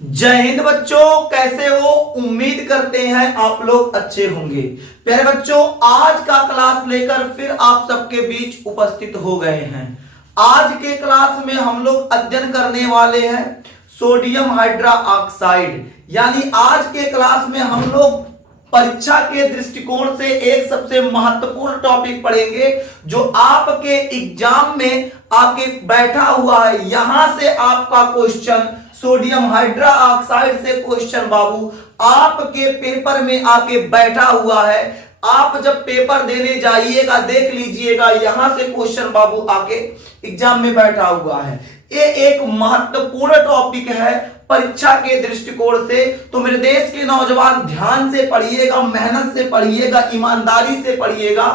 जय हिंद बच्चों, कैसे हो? उम्मीद करते हैं आप लोग अच्छे होंगे। प्यारे बच्चों, आज का क्लास लेकर फिर आप सबके बीच उपस्थित हो गए हैं। आज के क्लास में हम लोग अध्ययन करने वाले हैं सोडियम हाइड्रा ऑक्साइड। यानी आज के क्लास में हम लोग परीक्षा के दृष्टिकोण से एक सबसे महत्वपूर्ण टॉपिक पढ़ेंगे जो आपके एग्जाम में आके बैठा हुआ है। यहां से आपका क्वेश्चन सोडियम हाइड्रा ऑक्साइड से क्वेश्चन बाबू आपके पेपर में आके बैठा हुआ है। आप जब पेपर देने जाइएगा देख लीजिएगा, यहां से क्वेश्चन बाबू आके एग्जाम में बैठा हुआ है। ये एक महत्वपूर्ण टॉपिक है परीक्षा के दृष्टिकोण से। तो मेरे देश के नौजवान ध्यान से पढ़िएगा, मेहनत से पढ़िएगा, ईमानदारी से पढ़िएगा,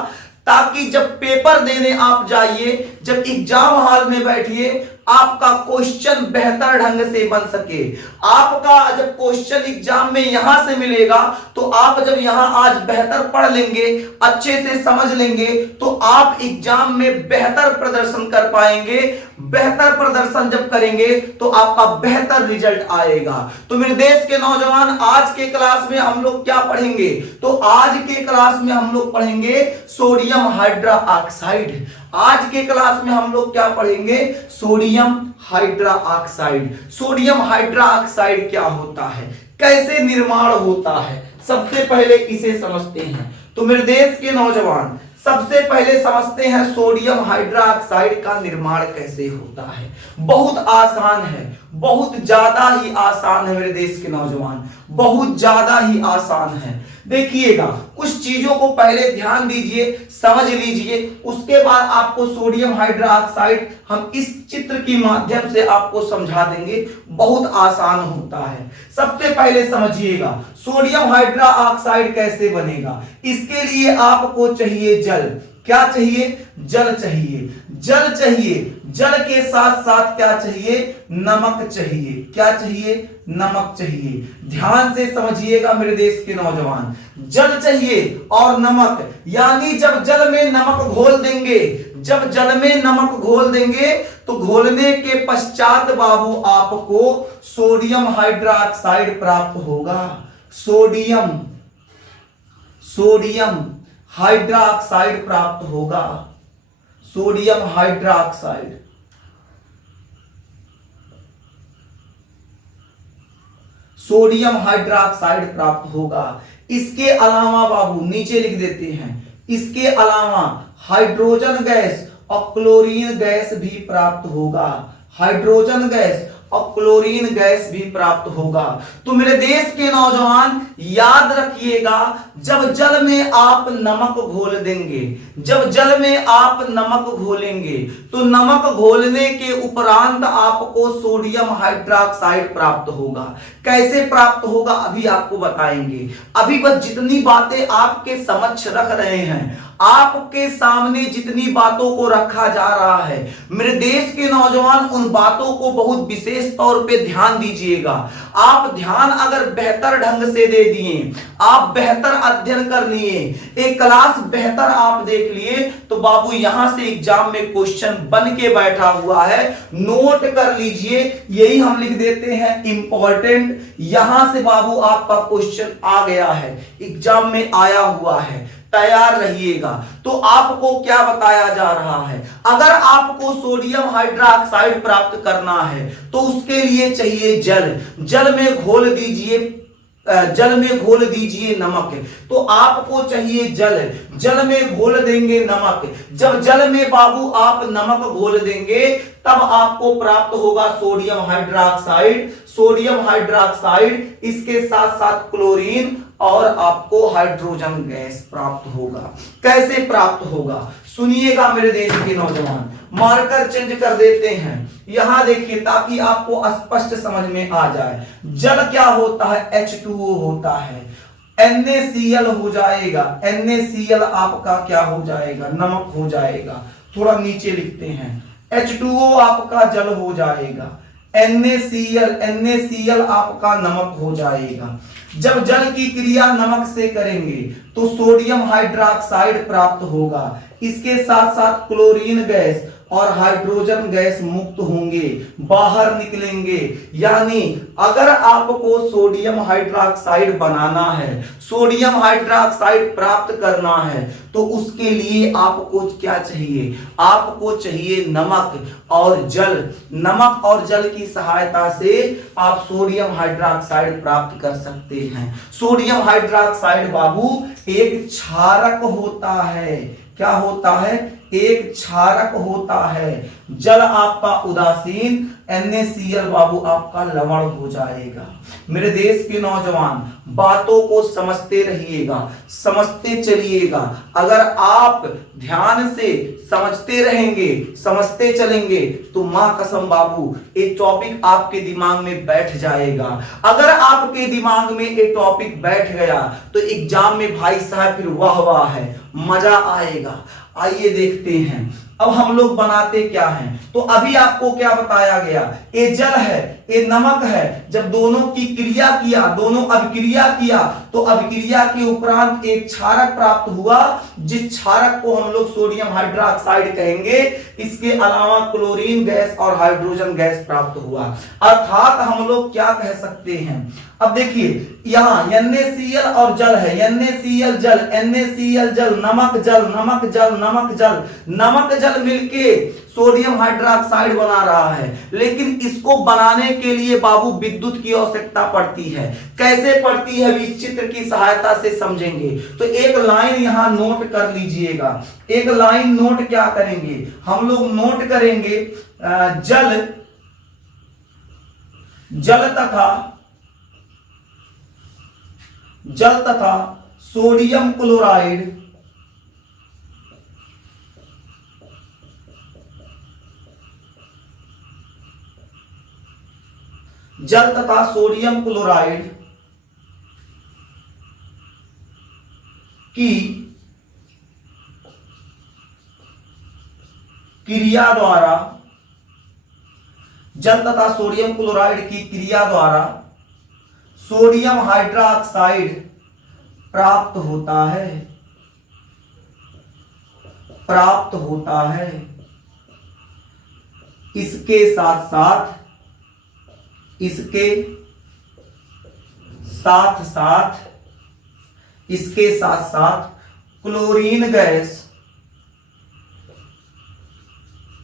ताकि जब पेपर देने आप जाइए, जब एग्जाम हॉल में बैठिए, आपका क्वेश्चन बेहतर ढंग से बन सके। आपका जब क्वेश्चन एग्जाम में यहां से मिलेगा तो आप जब यहां आज बेहतर पढ़ लेंगे, अच्छे से समझ लेंगे, तो आप एग्जाम में बेहतर प्रदर्शन कर पाएंगे। बेहतर प्रदर्शन जब करेंगे तो आपका बेहतर रिजल्ट आएगा। तो मेरे देश के नौजवान, आज के क्लास में हम लोग क्या पढ़ेंगे? तो आज के क्लास में हम लोग पढ़ेंगे सोडियम हाइड्रा ऑक्साइड। आज के क्लास में हम लोग क्या पढ़ेंगे? Sodium hydra oxide. Sodium hydra oxide क्या होता है, कैसे निर्माण होता है, सबसे पहले इसे समझते हैं। तो मेरे देश के नौजवान, सबसे पहले समझते हैं सोडियम हाइड्रा ऑक्साइड का निर्माण कैसे होता है। बहुत आसान है, बहुत ज्यादा ही आसान है मेरे देश के नौजवान, बहुत ज्यादा ही आसान है। देखिएगा, कुछ चीजों को पहले ध्यान दीजिए, समझ लीजिए, उसके बाद आपको सोडियम हाइड्रा ऑक्साइड हम इस चित्र के माध्यम से आपको समझा देंगे। बहुत आसान होता है। सबसे पहले समझिएगा सोडियम हाइड्रा ऑक्साइड कैसे बनेगा। इसके लिए आपको चाहिए जल। क्या चाहिए? जल चाहिए। जल चाहिए, जल के साथ साथ क्या चाहिए? नमक चाहिए। क्या चाहिए? नमक चाहिए। ध्यान से समझिएगा मेरे देश के नौजवान, जल चाहिए और नमक। यानी जब जल में नमक घोल देंगे, जब जल में नमक घोल देंगे तो घोलने के पश्चात बाबू आपको सोडियम हाइड्रा ऑक्साइड प्राप्त होगा। सोडियम हाइड्रा ऑक्साइड प्राप्त होगा। Sodium hydra oxide, sodium hydra oxide प्राप्त होगा। इसके अलावा बाबू नीचे लिख देते हैं, इसके अलावा हाइड्रोजन गैस और क्लोरीन गैस भी प्राप्त होगा। हाइड्रोजन गैस और क्लोरीन गैस भी प्राप्त होगा। तो मेरे देश के नौजवान याद रखिएगा, जब जल में आप नमक घोल देंगे, जब जल में आप नमक घोलेंगे तो नमक घोलने के उपरांत आपको सोडियम हाइड्रोक्साइड प्राप्त होगा। कैसे प्राप्त होगा अभी आपको बताएंगे। अभी बस जितनी बातें आपके समक्ष रख रहे हैं, आपके सामने जितनी बातों को रखा जा रहा है, मेरे देश के नौजवान उन बातों को बहुत विशेष तौर पे ध्यान दीजिएगा। आप ध्यान अगर बेहतर ढंग से दे दिए, आप बेहतर अध्ययन कर लिए, एक क्लास बेहतर आप देख लिए, तो बाबू यहां से एग्जाम में क्वेश्चन बन के बैठा हुआ है। नोट कर लीजिए, यही हम लिख देते हैं इंपॉर्टेंट। यहां से बाबू आपका क्वेश्चन आ गया है, एग्जाम में आया हुआ है, तैयार रहिएगा। तो आपको क्या बताया जा रहा है? अगर आपको सोडियम हाइड्रा ऑक्साइड प्राप्त करना है तो उसके लिए चाहिए जल। जल में घोल दीजिए, जल में घोल दीजिए नमक। तो आपको चाहिए जल, जल में घोल देंगे नमक। जब जल में बाबू आप नमक घोल देंगे तब आपको प्राप्त होगा सोडियम हाइड्रोक्साइड। सोडियम हाइड्रोक्साइड, इसके साथ साथ क्लोरीन और आपको हाइड्रोजन गैस प्राप्त होगा। कैसे प्राप्त होगा सुनिएगा मेरे देश के नौजवान। मार्कर चेंज कर देते हैं, यहां देखिए ताकि आपको स्पष्ट समझ में आ जाए। जल क्या होता है? H2O होता है। NaCl हो जाएगा। NaCl आपका क्या हो जाएगा? नमक हो जाएगा। थोड़ा नीचे लिखते हैं, H2O आपका जल हो जाएगा, NaCl आपका नमक हो जाएगा। जब जल की क्रिया नमक से करेंगे तो सोडियम हाइड्रोक्साइड प्राप्त होगा। इसके साथ साथ क्लोरीन गैस और हाइड्रोजन गैस मुक्त होंगे, बाहर निकलेंगे। यानी अगर आपको सोडियम हाइड्रोक्साइड बनाना है, सोडियम हाइड्रोक्साइड प्राप्त करना है, तो उसके लिए आपको क्या चाहिए? आपको चाहिए नमक और जल। नमक और जल की सहायता से आप सोडियम हाइड्रोक्साइड प्राप्त कर सकते हैं। सोडियम हाइड्रोक्साइड बाबू एक क्षारक होता है। क्या होता है? एक क्षारक होता है। जल आपका उदासीन, NaCl बाबू आपका लवण हो जाएगा। मेरे देश के नौजवान बातों को समझते रहिएगा, समझते चलिएगा। अगर आप ध्यान से समझते रहेंगे, समझते चलेंगे, तो मां कसम बाबू एक टॉपिक आपके दिमाग में बैठ जाएगा। अगर आपके दिमाग में एक टॉपिक बैठ गया तो एग्जाम में भाई साहब फिर वाह वाह है, मजा आएगा। आइए देखते हैं अब हम लोग बनाते क्या हैं। तो अभी आपको क्या बताया गया? ये जल है, ये नमक है। जब दोनों की क्रिया किया, दोनों अभिक्रिया किया, तो अभिक्रिया के उपरांत एक क्षारक प्राप्त हुआ, जिस क्षारक को हम लोग सोडियम हाइड्रोक्साइड कहेंगे। इसके अलावा क्लोरीन गैस और हाइड्रोजन गैस प्राप्त हुआ। अर्थात हम लोग क्या कह सकते हैं? अब देखिए यहां NaCl और जल है, NaCl जल, NaCl जल, नमक जल, नमक जल, नमक जल, नमक जल मिलके सोडियम हाइड्रोक्साइड बना रहा है। लेकिन इसको बनाने के लिए बाबू विद्युत की आवश्यकता पड़ती है। कैसे पड़ती है इस चित्र की सहायता से समझेंगे। तो एक लाइन यहां नोट कर लीजिएगा। एक लाइन नोट क्या करेंगे हम लोग? नोट करेंगे जल, जल तथा सोडियम क्लोराइड जल तथा सोडियम क्लोराइड की क्रिया द्वारा, जल तथा सोडियम क्लोराइड की क्रिया द्वारा सोडियम हाइड्रोक्साइड प्राप्त होता है, प्राप्त होता है। इसके साथ साथ, इसके साथ साथ, इसके साथ साथ क्लोरीन गैस,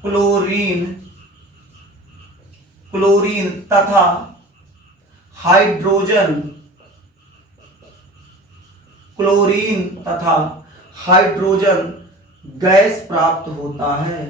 क्लोरीन तथा हाइड्रोजन, क्लोरीन तथा हाइड्रोजन गैस प्राप्त होता है।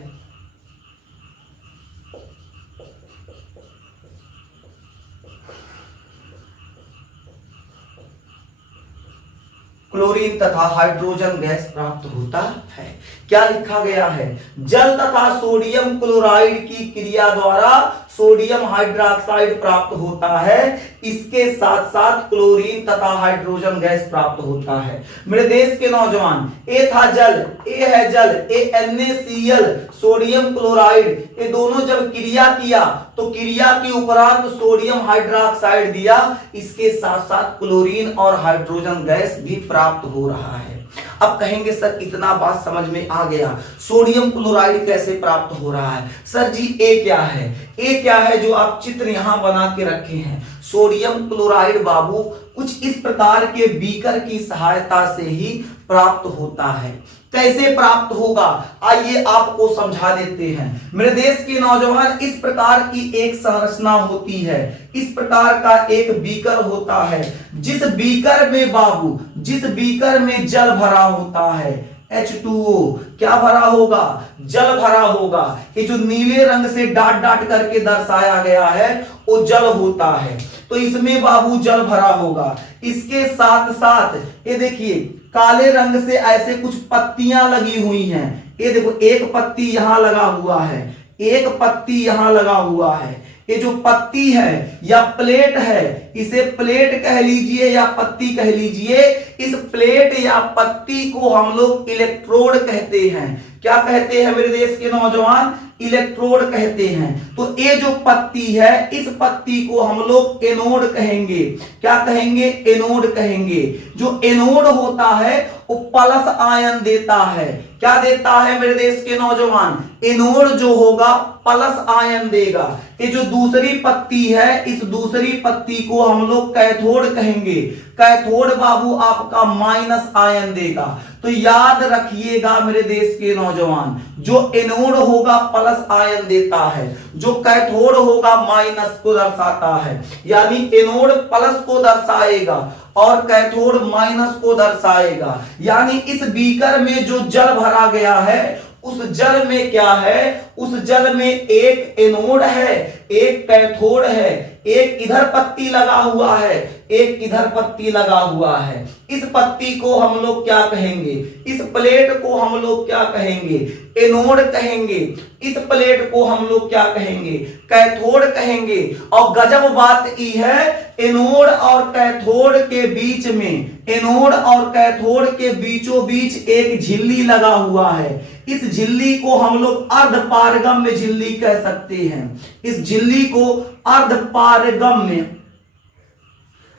क्लोरीन तथा हाइड्रोजन गैस प्राप्त होता है। क्या लिखा गया है? जल तथा सोडियम क्लोराइड की क्रिया द्वारा सोडियम हाइड्रोक्साइड प्राप्त होता है। इसके साथ साथ क्लोरीन तथा हाइड्रोजन गैस प्राप्त होता है। मेरे देश के नौजवान, ए था जल, ए है जल, ए NaCl, सोडियम क्लोराइड, ये दोनों जब क्रिया किया तो क्रिया के उपरांत सोडियम हाइड्रोक्साइड दिया। इसके साथ साथ क्लोरीन और हाइड्रोजन गैस भी प्राप्त हो रहा है। अब कहेंगे सर इतना बात समझ में आ गया, सोडियम क्लोराइड कैसे प्राप्त हो रहा है? सर जी ए क्या है? ए क्या है जो आप चित्र यहां बना के रखे हैं? सोडियम क्लोराइड बाबू कुछ इस प्रकार के बीकर की सहायता से ही प्राप्त होता है। कैसे प्राप्त होगा आइए आपको समझा देते हैं। मेरे देश के नौजवान, इस प्रकार की एक संरचना होती है, इस प्रकार का एक बीकर होता है। जिस बीकर में बाबू, जिस बीकर में जल भरा होता है, H2O, क्या भरा होगा? जल भरा होगा। ये जो नीले रंग से डाट डाट करके दर्शाया गया है वो जल होता है। तो इसमें बाबू जल भरा होगा। इसके साथ साथ ये देखिए काले रंग से ऐसे कुछ पत्तियां लगी हुई हैं। ये देखो एक पत्ती यहां लगा हुआ है, एक पत्ती यहां लगा हुआ है। ये जो पत्ती है या प्लेट है, इसे प्लेट कह लीजिए या पत्ती कह लीजिए। इस प्लेट या पत्ती को हम लोग इलेक्ट्रोड कहते हैं। क्या कहते हैं मेरे देश के नौजवान? इलेक्ट्रोड कहते हैं। तो ये जो पत्ती है, इस पत्ती को हम लोग एनोड कहेंगे। क्या कहेंगे? एनोड कहेंगे। जो एनोड होता है वो प्लस आयन देता है। क्या देता है मेरे देश के नौजवान? एनोड जो होगा प्लस आयन देगा। ये जो दूसरी पत्ती है, इस दूसरी पत्ती को हम लोग कैथोड कहेंगे। कैथोड बाबू आपका माइनस आयन देगा। तो याद रखिएगा मेरे देश के नौजवान, जो एनोड होगा प्लस आयन देता है, जो कैथोड होगा माइनस को दर्शाता है। यानी एनोड प्लस को दर्शाएगा और कैथोड माइनस को दर्शाएगा। यानी इस बीकर में जो जल भरा गया है, उस जल में क्या है? उस जल में एक एनोड है, एक कैथोड है, एक इधर पत्ती लगा हुआ है, एक इधर पत्ती लगा हुआ है। इस पत्ती को हम लोग क्या कहेंगे? इस प्लेट को हम लोग क्या कहेंगे? एनोड कहेंगे। इस प्लेट को हम लोग क्या कहेंगे? कैथोड कहेंगे। और गजब बात ई है, एनोड और कैथोड के बीच में, एनोड और कैथोड के बीचों बीच एक झिल्ली लगा हुआ है। इस झिल्ली को हम लोग अर्धपारगम्य झिल्ली कह सकते हैं। इस झिल्ली को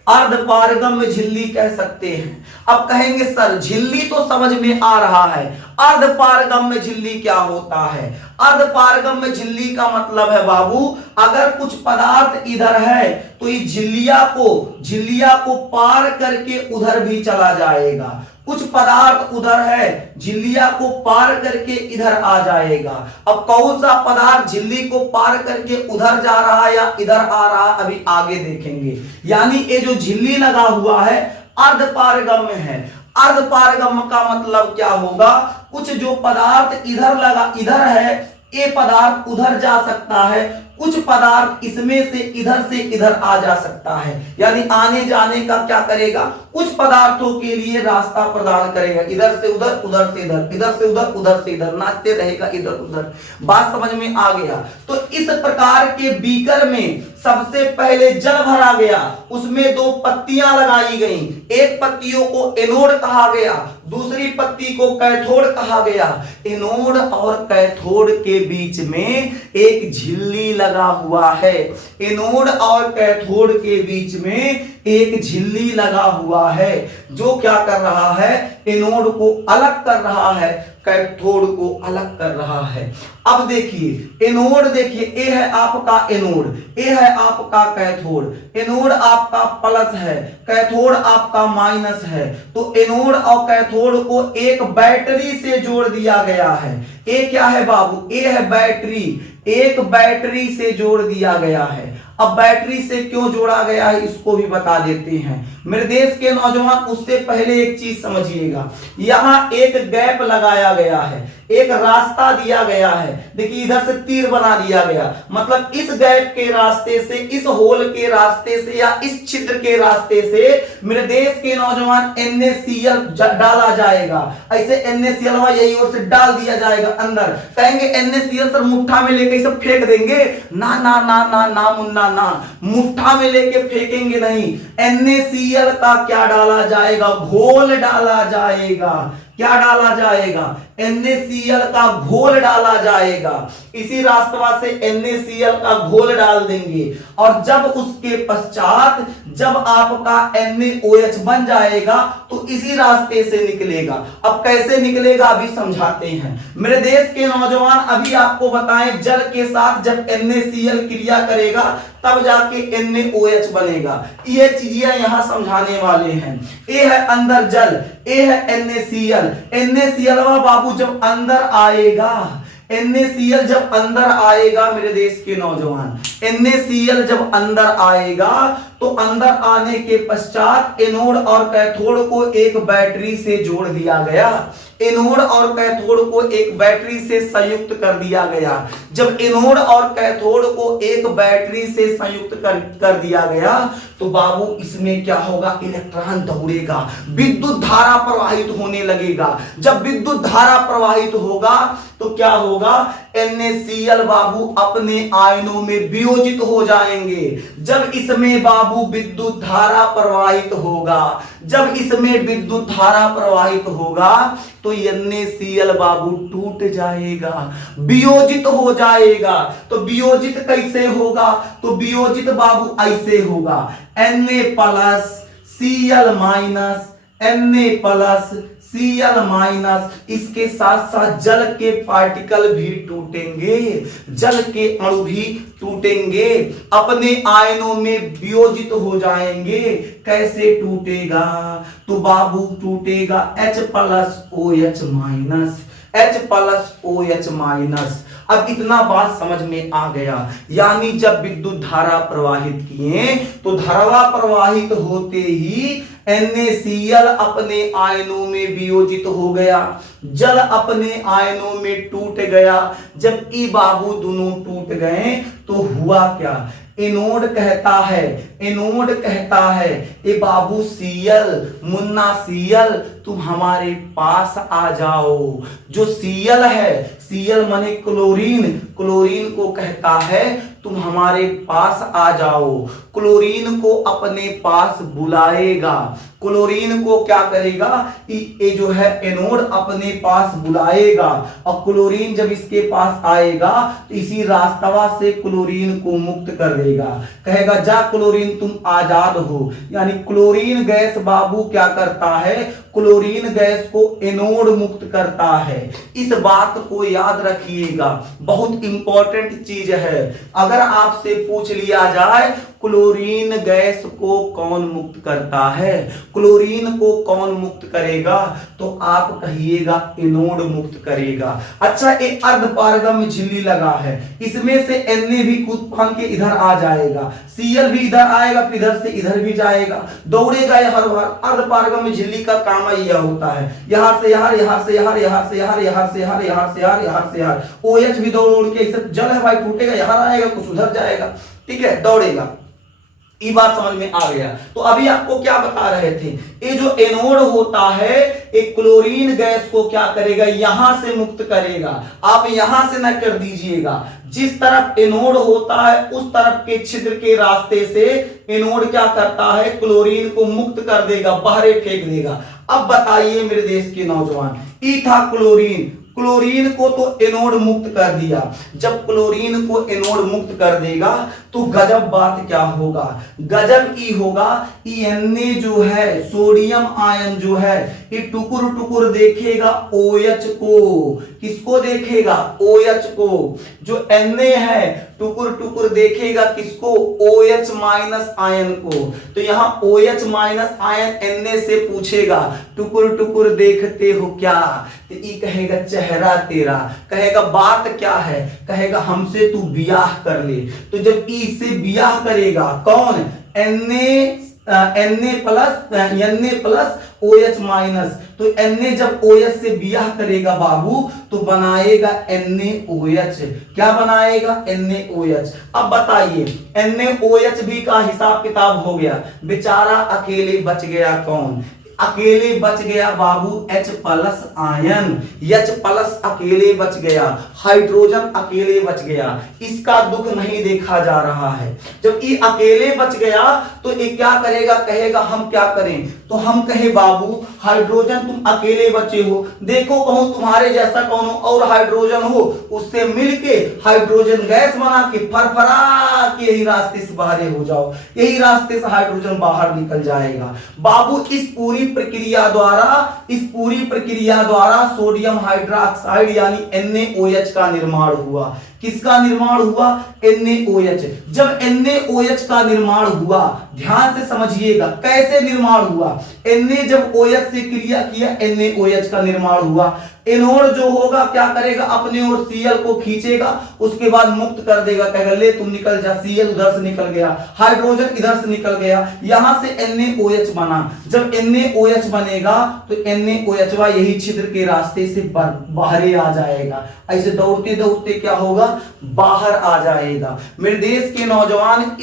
अर्धपारगम्य झिल्ली कह सकते हैं। अब कहेंगे सर झिल्ली तो समझ में आ रहा है, अर्धपारगम्य झिल्ली क्या होता है? अर्धपारगम्य झिल्ली का मतलब है बाबू, अगर कुछ पदार्थ इधर है तो इस झिल्लिया को पार करके उधर भी चला जाएगा। कुछ पदार्थ उधर है, झिल्लिया को पार करके इधर आ जाएगा। अब कौन सा पदार्थ झिल्ली को पार करके उधर जा रहा है या इधर आ रहा है, अभी आगे देखेंगे। यानी ये जो झिल्ली लगा हुआ है अर्धपारगम्य है। अर्धपारगम्य का मतलब क्या होगा? कुछ जो पदार्थ इधर है, ये पदार्थ उधर जा सकता है, कुछ पदार्थ इसमें से इधर आ जा सकता है। यानी आने जाने का क्या करेगा? कुछ पदार्थों के लिए रास्ता प्रदान करेगा। इधर से उधर, उधर से इधर, इधर से उधर, उधर से इधर, नाचते रहेगा इधर उधर। बात समझ में आ गया? तो इस प्रकार के बीकर में सबसे पहले जल भरा गया, उसमें दो पत्तियां लगाई गई। एक पत्तियों को एनोड कहा गया, दूसरी पत्ती को कैथोड कहा गया। एनोड और कैथोड के बीच में एक झिल्ली लगा हुआ है। एनोड और कैथोड के बीच में एक झिल्ली लगा हुआ है, जो क्या कर रहा है? एनोड को अलग कर रहा है, कैथोड को अलग कर रहा है। अब देखिए एनोड, देखिए ए है आपका एनोड, ए है आपका कैथोड। एनोड आपका प्लस है, कैथोड आपका माइनस है। तो एनोड और कैथोड को एक बैटरी से जोड़ दिया गया है। ए क्या है बाबू? ए है बैटरी, एक बैटरी से जोड़ दिया गया है। अब बैटरी से क्यों जोड़ा गया है इसको भी बता देते हैं मेरे देश के नौजवान। उससे पहले एक चीज समझिएगा, यहां एक गैप लगाया गया है, एक रास्ता दिया गया है। देखिए इधर से तीर बना दिया गया, मतलब इस गैप के रास्ते से, इस होल के रास्ते से या इस छिद्र के रास्ते से मेरे देश के नौजवान NaCl डाला जाएगा। ऐसे NaCl यही ओर से डाल दिया जाएगा अंदर। कहेंगे NaCl सर मुट्ठा में लेके सब फेंक देंगे? ना ना ना ना ना मुन्ना ना, मुट्ठा में लेके फेंकेंगे नहीं। NaCl का क्या डाला जाएगा? घोल डाला जाएगा। क्या डाला जाएगा? NaCl का घोल डाला जाएगा। इसी रास्ता से NaCl का घोल डाल देंगे और जब उसके पश्चात जब आपका NaOH बन जाएगा तो इसी रास्ते से निकलेगा। अब कैसे निकलेगा अभी समझाते हैं मेरे देश के नौजवान। अभी आपको बताएं, जल के साथ जब NaCl क्रिया करेगा तब जाके NaOH बनेगा। ये चीजें यहां समझाने वाले हैं। ए है अंदर जल, ए है NaCl। NaCl बाबू जब अंदर आएगा, NaCl जब अंदर आएगा मेरे देश के नौजवान, NaCl जब अंदर आएगा तो अंदर आने के पश्चात एनोड और कैथोड को एक बैटरी से जोड़ दिया गया। एनोड और कैथोड को एक बैटरी से संयुक्त कर दिया गया। जब एनोड और कैथोड को एक बैटरी से संयुक्त कर दिया गया तो बाबू इसमें क्या होगा? इलेक्ट्रॉन दौड़ेगा, विद्युत धारा प्रवाहित होने लगेगा। जब विद्युत धारा प्रवाहित होगा तो क्या होगा? NaCl बाबू अपने आयनों में वियोजित हो जाएंगे। जब इसमें बाबू विद्युत धारा प्रवाहित होगा, जब इसमें विद्युत धारा प्रवाहित होगा तो NaCl बाबू टूट जाएगा, वियोजित हो जाएगा। तो वियोजित कैसे होगा? तो वियोजित बाबू ऐसे होगा, Na plus Cl minus, Na plus Cl minus, इसके साथ साथ जल के पार्टिकल भी टूटेंगे, जल के अणु भी टूटेंगे, अपने आयनों में वियोजित हो जाएंगे। कैसे टूटेगा? तो बाबू टूटेगा H plus OH minus, H plus OH minus. अब इतना बात समझ में आ गया, यानी जब विद्युत धारा प्रवाहित किए तो धारा प्रवाहित होते ही NaCl अपने आयनों में वियोजित हो गया, जल अपने आयनों में टूट गया। जब ई बाबू दोनों टूट गए तो हुआ क्या? एनोड कहता है, एनोड कहता है ए बाबू Cl, मुन्ना Cl तुम हमारे पास आ जाओ। जो Cl है, Cl माने क्लोरीन, क्लोरीन को कहता है तुम हमारे पास आ जाओ। क्लोरीन को अपने पास बुलाएगा, क्लोरीन को क्या करेगा? ये जो है एनोड अपने पास बुलाएगा, और क्लोरीन जब इसके पास आएगा तो इसी रास्तवा से क्लोरीन को मुक्त कर देगा, कहेगा जा क्लोरीन तुम आजाद हो। यानी क्लोरीन गैस बाबू क्या करता है? क्लोरीन गैस को एनोड मुक्त करता है। इस बात को याद रखिएगा, बहुत इंपॉर्टेंट चीज है। अगर आपसे पूछ लिया जाए क्लोरीन गैस को कौन मुक्त करता है, क्लोरीन को कौन मुक्त करेगा, तो आप कहिएगा एनोड मुक्त करेगा। अच्छा, एक अर्धपारगम्य झिल्ली लगा है, इसमें से Na भी कूद फान के इधर आ जाएगा, Cl भी इधर आएगा, फिर इधर से इधर भी जाएगा, दौड़ेगा हर बार। अर्धपारगम्य झिल्ली का काम यह होता है, यहां से यहां, यहां से यहां, यहां से यहां, यहां से यहां, यहां से यहां, यहां से यहां। OH भी दौड़ के, इसे जल है भाई, टूटेगा, यहां आएगा, कुछ उधर जाएगा, ठीक है, दौड़ेगा। ये बात समझ में आ गया। तो अभी आपको क्या बता रहे थे, ये जो एनोड होता है एक क्लोरीन गैस को क्या करेगा? यहां से मुक्त करेगा। आप यहां से ना कर दीजिएगा, जिस तरफ एनोड होता है उस तरफ के छिद्र के रास्ते से एनोड क्या करता है? क्लोरीन को मुक्त कर देगा, बाहर फेंक देगा। अब बताइए मेरे देश के नौजवान, ई था क्लोरीन, क्लोरीन को तो एनोड मुक्त कर दिया। जब क्लोरीन को एनोड मुक्त कर देगा तो गजब बात क्या होगा? गजब ई होगा, Na जो है सोडियम आयन जो है ये टुकुर टुकुर देखेगा OH को। किसको देखेगा? OH को। जो Na है टुकुर टुकुर देखेगा किसको? OH माइनस आयन को। तो यहां OH माइनस आयन Na से पूछेगा टुकुर टुकुर देखते हो क्या? तो ई कहेगा चेहरा तेरा, कहेगा बात क्या है? कहेगा हमसे तू बियाह कर ले। तो जब ई से बियाह करेगा कौन? Na प्लस OH माइनस, तो Na जब OH से बियाह करेगा बाबू तो बनाएगा NaOH। क्या बनाएगा? NaOH। अब बताइए NaOH भी का हिसाब किताब हो गया, बेचारा अकेले बच गया कौन? अकेले बच गया बाबू H plus ion, H plus अकेले बच गया, हाइड्रोजन अकेले बच गया। इसका दुख नहीं देखा जा रहा है। जब ये अकेले बच गया तो ये क्या करेगा? कहेगा हम क्या करें? तो हम कहे बाबू हाइड्रोजन तुम अकेले बचे हो, देखो कहूं तुम्हारे जैसा कौन और हाइड्रोजन हो, उससे मिलके हाइड्रोजन गैस बना के फरफरा के यही रास्ते से बाहर हो जाओ, यही रास्ते से हाइड्रोजन बाहर निकल जाएगा। बाबू इस पूरी प्रक्रिया द्वारा सोडियम हाइड्रोक्साइड यानी NaOH का निर्माण हुआ। किसका निर्माण हुआ? NaOH। जब NaOH का निर्माण हुआ, ध्यान से समझिएगा कैसे निर्माण हुआ। Na जब OH से क्रिया किया NaOH का निर्माण हुआ। एनोड जो होगा क्या करेगा? अपने ओर Cl को खींचेगा, उसके बाद मुक्त कर देगा, कहेगा ले तुम निकल जा। Cl उधर से निकल गया, हाइड्रोजन इधर से निकल गया, यहां से NaOH बना। जब NaOH बनेगा तो NaOH यही छिद्र के रास्ते से बाहर आ जाएगा। ऐसे दौड़ते दौड़ते क्या होगा? बाहर आ जाएगा। मेरे देश के नौजवान,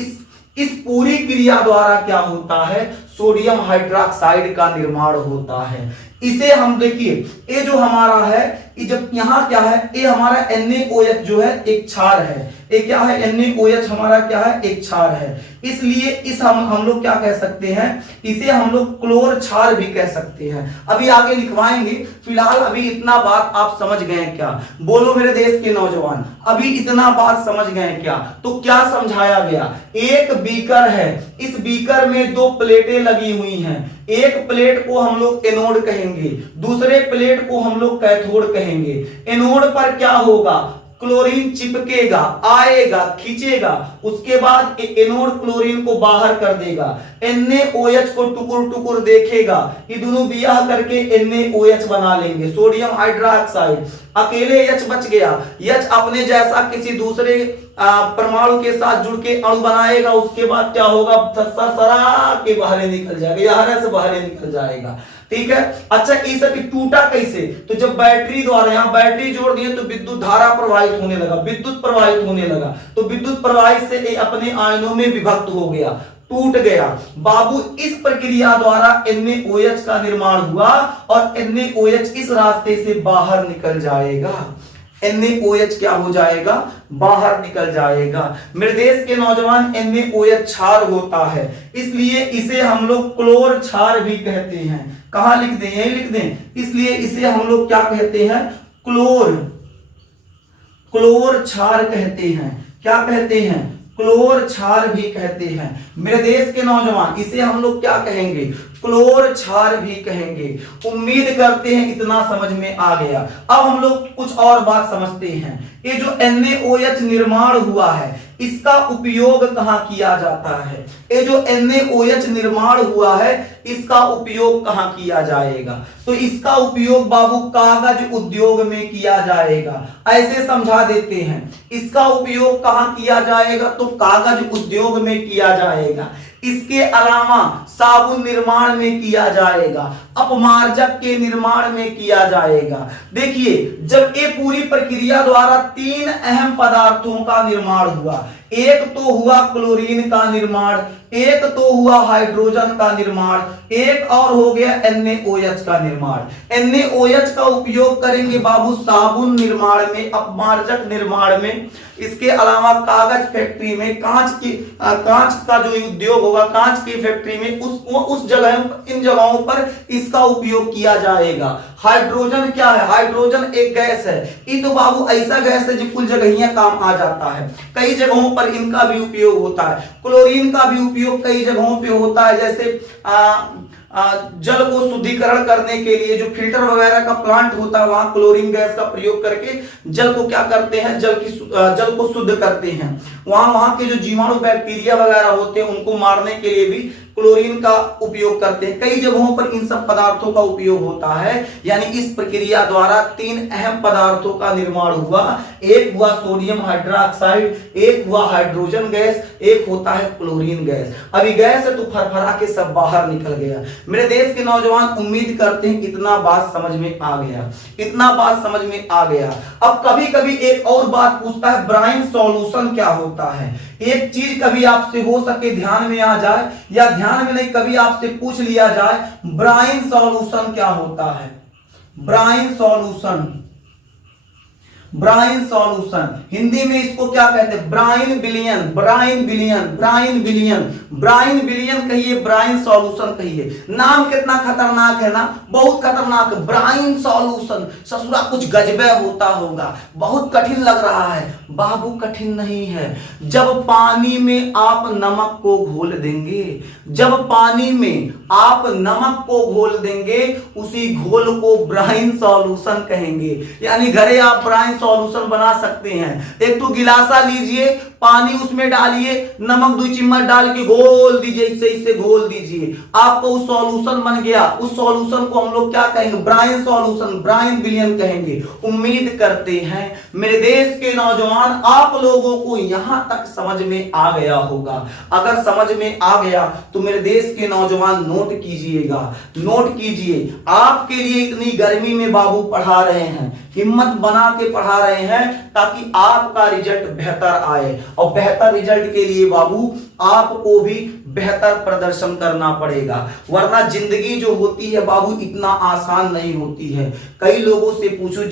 इस पूरी क्रिया द्वारा क्या होता है? सोडियम हाइड्रोक्साइड का निर्माण होता है। इसे हम देखिए, ये जो हमारा है, ये जब यहां क्या है? ये हमारा NaOH जो है एक क्षार है, ये क्या है, NaOH हमारा क्या है, एक क्षार है, इसलिए इस हम लोग क्या कह सकते हैं, इसे हम लोग क्लोर क्षार भी कह सकते हैं। अभी आगे लिखवाएंगे, फिलहाल अभी इतना बात आप समझ गए क्या? बोलो मेरे देश के नौजवान, अभी इतना बात समझ गए क्या? तो क्या समझाया गया? एक बीकर है, इस बीकर में दो प्लेटें लगी हुई हैं, एक प्लेट को हम लोग एनोड कहेंगे, दूसरे प्लेट को हम लोग कैथोड कहेंगे। एनोड पर क्या होगा, क्लोरीन चिपकेगा, आएगा, खींचेगा, उसके बाद एनोड क्लोरीन को बाहर कर देगा, NaOH को टुकुर टुकुर देखेगा, ये दोनों बियाह करके NaOH बना लेंगे, सोडियम हाइड्रोक्साइड। अकेले H बच गया, H अपने जैसा किसी दूसरे परमाणु के साथ जुड़ के अणु बनाएगा, उसके बाद क्या होगा, सरा के बाहर निकल जाएगा, यहाँ से बाहर निकल जाएगा। ठीक है, अच्छा ये सब टूटा कैसे? तो जब बैटरी द्वारा, यहाँ बैटरी जोड़ दिए तो विद्युत धारा प्रवाहित होने लगा, विद्युत प्रवाहित होने लगा, तो विद्युत प्रवाहित से अपने आयनों में विभक्त हो गया, टूट गया। बाबू इस प्रक्रिया द्वारा NaOH का निर्माण हुआ और NaOH इस रास्ते से बाहर निकल जाएगा, NaOH क्या हो जाएगा, बाहर निकल जाएगा। मेरे देश के नौजवान, NaOH क्षार होता है, इसलिए इसे हम लोग क्लोर क्षार भी कहते हैं। कहां लिख दें, यही लिख दें, इसलिए इसे हम लोग क्या कहते हैं, क्लोर क्षार कहते हैं। क्या कहते हैं, क्लोर क्षार भी कहते हैं। मेरे देश के नौजवान, इसे हम लोग क्या कहेंगे, क्लोर क्षार भी कहेंगे। उम्मीद करते हैं इतना समझ में आ गया। अब हम लोग कुछ और बात समझते हैं। ये जो NaOH निर्माण हुआ है, इसका उपयोग कहां किया जाता है? ये जो NaOH निर्माण हुआ है, इसका उपयोग कहां किया जाएगा? तो इसका उपयोग बाबू कागज उद्योग में किया जाएगा। ऐसे समझा देते हैं, इसका उपयोग कहां किया जाएगा? तो कागज उद्योग में किया जाएगा। इसके अलावा साबुन निर्माण में किया जाएगा, अपमार्जक के निर्माण में किया जाएगा। देखिए, जब ये पूरी प्रक्रिया द्वारा तीन अहम पदार्थों का निर्माण हुआ, एक तो हुआ क्लोरीन का निर्माण, एक तो हुआ हाइड्रोजन का निर्माण, एक और हो गया NaOH का निर्माण। NaOH का उपयोग करेंगे बाबू साबुन निर्माण में, अपमार्जक निर्माण में, इसके अलावा कागज फैक्ट्री में, कांच का जो उद्योग होगा, कांच की फैक्ट्री में, उस जगह, इन जगहों पर इसका उपयोग किया जाएगा। हाइड्रोजन क्या है? हाइड्रोजन एक गैस है। ये तो बाबू ऐसा गैस है जो कुल जगह काम आ जाता है, कई जगहों पर इनका भी उपयोग होता है। क्लोरीन का भी उपयोग कई जगहों पे होता है, जैसे जल को शुद्धिकरण करने के लिए जो फिल्टर वगैरह का प्लांट होता है, वहां क्लोरीन गैस का प्रयोग करके जल को क्या करते हैं, जल को शुद्ध करते हैं। वहां के जो जीवाणु बैक्टीरिया वगैरह होते हैं, उनको मारने के लिए भी क्लोरीन का उपयोग करते हैं। कई जगहों पर इन सब पदार्थों का उपयोग होता है। यानी इस प्रक्रिया द्वारा तीन अहम पदार्थों का निर्माण हुआ। एक हुआ सोडियम हाइड्रोक्साइड, एक हुआ हाइड्रोजन गैस, एक होता है क्लोरीन गैस। अभी गैस है तो फरफरा के सब बाहर निकल गया। मेरे देश के नौजवान, उम्मीद करते हैं इतना बात समझ में आ गया, इतना बात समझ में आ गया। अब कभी कभी एक और बात पूछता है, ब्राइन सॉल्यूशन क्या होता है? एक चीज कभी आपसे हो सके ध्यान में आ जाए, या ध्यान में नहीं, कभी आपसे पूछ लिया जाए, ब्राइन सॉल्यूशन क्या होता है? Brine solution, brine solution Hindi में इसको क्या कहते हैं? ब्राइन विलयन, ब्राइन विलयन, ब्राइन विलयन, ब्राइन विलयन कहिए, ब्राइन सॉल्यूशन कहिए। नाम कितना खतरनाक है ना, बहुत खतरनाक। ब्राइन सॉल्यूशन, ससुरा कुछ गजबे होता होगा, बहुत कठिन लग रहा है। बाबू कठिन नहीं है। जब पानी में आप नमक को घोल देंगे, जब पानी में आप नमक को घोल देंगे, उसी घोल को ब्राइन सॉल्यूशन कहेंगे। यानी घरे आप ब्राइन सॉल्यूशन बना सकते हैं। एक तो गिलासा लीजिए, पानी उसमें डालिए, नमक 2 चम्मच डाल के घोल दीजिए, इससे घोल दीजिए, आपको उस सॉल्यूशन बन गया। उस सॉल्यूशन को हम लोग क्या कहेंगे? ब्राइन सॉल्यूशन, ब्राइन विलयन कहेंगे। उम्मीद करते हैं मेरे देश के नौजवान, आप लोगों को यहां तक समझ में आ गया होगा। अगर समझ में आ गया तो मेरे देश के नौजवान नोट कीजिएगा, नोट कीजिए। आपके लिए इतनी गर्मी में बाबू पढ़ा रहे हैं, हिम्मत बना के पढ़ा रहे हैं, ताकि आपका रिजल्ट बेहतर आए। और बेहतर रिजल्ट के लिए बाबू आपको भी बेहतर प्रदर्शन करना पड़ेगा, वरना जिंदगी जो होती है बाबू इतना आसान नहीं होती है। कई लोगों से पूछो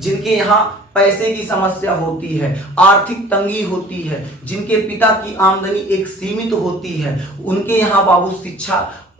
जिनके यहाँ पैसे की समस्या होती है, आर्थिक तंगी होती है, जिनके पिता की आमदनी एक सीमित होती है, उनके यहाँ बाबू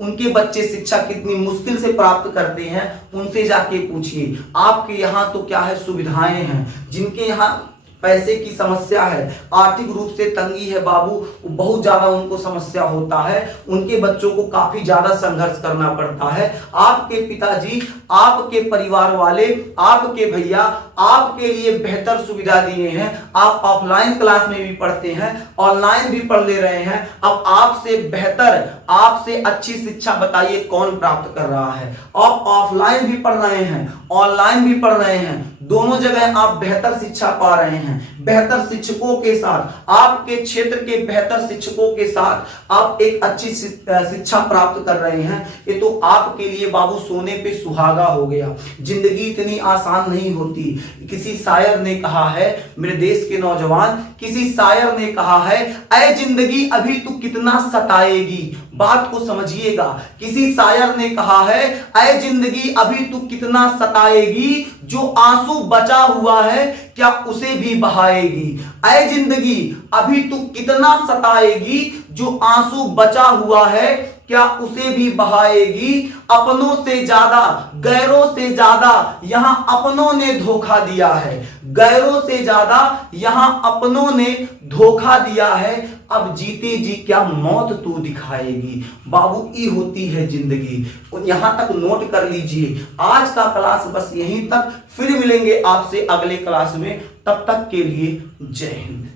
उनके बच्चे शिक्षा कितनी मुश्किल से प्राप्त करते हैं, उनसे जाके पूछिए। आपके यहाँ तो क्या है, सुविधाएं हैं। जिनके यहाँ पैसे की समस्या है, आर्थिक रूप से तंगी है बाबू, बहुत ज्यादा उनको समस्या होता है, उनके बच्चों को काफी ज्यादा संघर्ष करना पड़ता है। आपके पिताजी, आपके परिवार वाले, आपके भैया आपके लिए बेहतर सुविधा दिए हैं। आप ऑफलाइन क्लास में भी पढ़ते हैं, ऑनलाइन भी पढ़ ले रहे हैं। अब आपसे बेहतर, आपसे अच्छी शिक्षा बताइए कौन प्राप्त कर रहा है। आप ऑफलाइन भी पढ़ रहे हैं, ऑनलाइन भी पढ़ रहे हैं, दोनों जगह आप बेहतर शिक्षा पा रहे हैं। बेहतर शिक्षकों के साथ, आपके क्षेत्र के बेहतर शिक्षकों के साथ आप एक अच्छी शिक्षा प्राप्त कर रहे हैं। ये तो आपके लिए बाबू सोने पे सुहागा हो गया। जिंदगी इतनी आसान नहीं होती। किसी शायर ने कहा है, मेरे देश के नौजवान, किसी शायर ने कहा है, ऐ जिंदगी अभी तू कितना सताएगी। बात को समझिएगा। किसी शायर ने कहा है, ऐ जिंदगी अभी तू कितना सताएगी, जो आंसू बचा हुआ है क्या उसे भी बहाएगी। ऐ जिंदगी अभी तू कितना सताएगी, जो आंसू बचा हुआ है क्या उसे भी बहाएगी। अपनों से ज्यादा, गैरों से ज्यादा यहां अपनों ने धोखा दिया है। गैरों से ज्यादा यहां अपनों ने धोखा दिया है। अब जीते जी क्या मौत तू दिखाएगी। बाबू ई होती है जिंदगी। यहां तक नोट कर लीजिए। आज का क्लास बस यहीं तक, फिर मिलेंगे आपसे अगले क्लास में। तब तक के लिए जय हिंद।